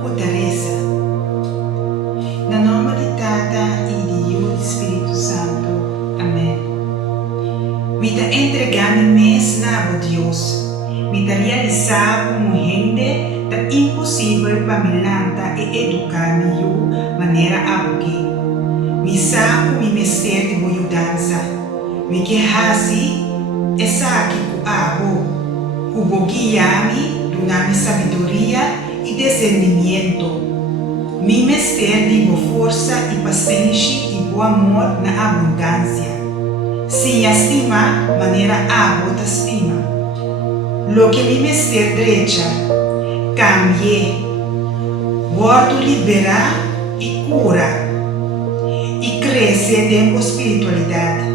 com Teresa. Na nome de Tata e de Dio e Espírito Santo. Amém. Me ta entregando mês na Deus. Me ta realizar como gente ta impossível para me lanta e educar me eu maneira aboque. Me saco me mestre de boa dança. Me que hasi e saque com abo. O boguiame dona-me sabedoria e discernimento. Me mestre de boa força e paciência e bom amor na abundância. Sem estima, maneira abo ta estima. Lo que me mestre direita, cambie. Bordo liberar e cura. E crescer dentro da espiritualidade.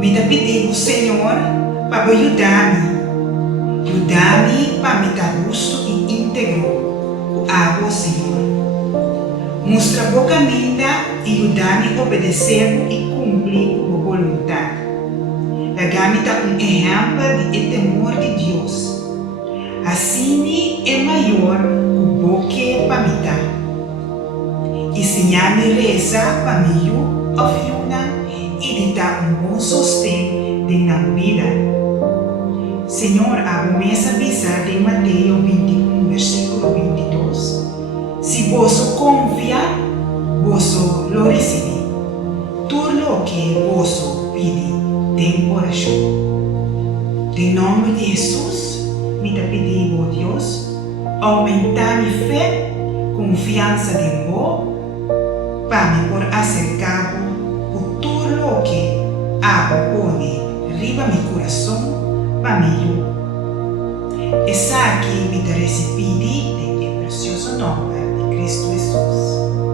Me ta pedir ao Senhor para ajudar-me. Ajudar-me para me dar justo e íntegro. O água, Senhor. Mostra a boa caminho e ajudar-me a obedecer e cumprir a vontade. Pega-me um exemplo de temor de Deus. Assim é maior o boque para me dar. Ensinar-me a rezar para mim, ofertar e de dar bom sustento na vida. Senhor, a promessa avisar de Mateus 21, versículo 22. Se vosso confiar, vosso lo recebi. Tudo o que vosso pedi, tem coração. Em nome de Jesus, me te pedi, oh Deus, aumentar minha fé, confiança em vós, para me por acercar por tudo o que pone riba meu coração, para mim. Essa aqui me te recebi em precioso nome de Cristo Jesus.